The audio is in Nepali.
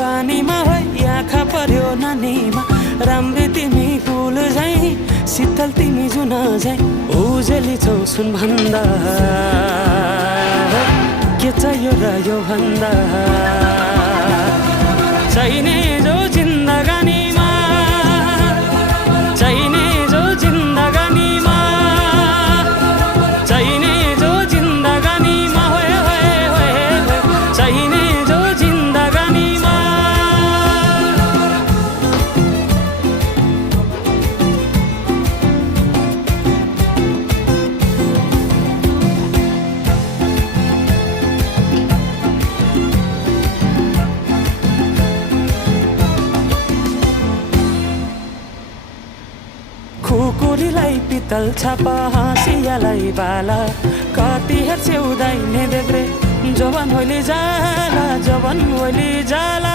बानीमा होइ आँखा पर्यो नानीमा राम्री तिमी फुल झै शीतल तिमी जुन झै उजेली छौ सुन भन्दा के चाहियो र यो भन्दा चाहिने जो जिन्दगानीमा चाहिने जो जिन्दगानीमा चाहिने जो जिन्दगानीमा होए होए होए चाहिने जो जिन्दगानीमा खुकुरीलाई पितल छापा हाँसियालाई बाला कति हेर्छौ दाइने देब्रे जवान होली जाला जवान होली जाला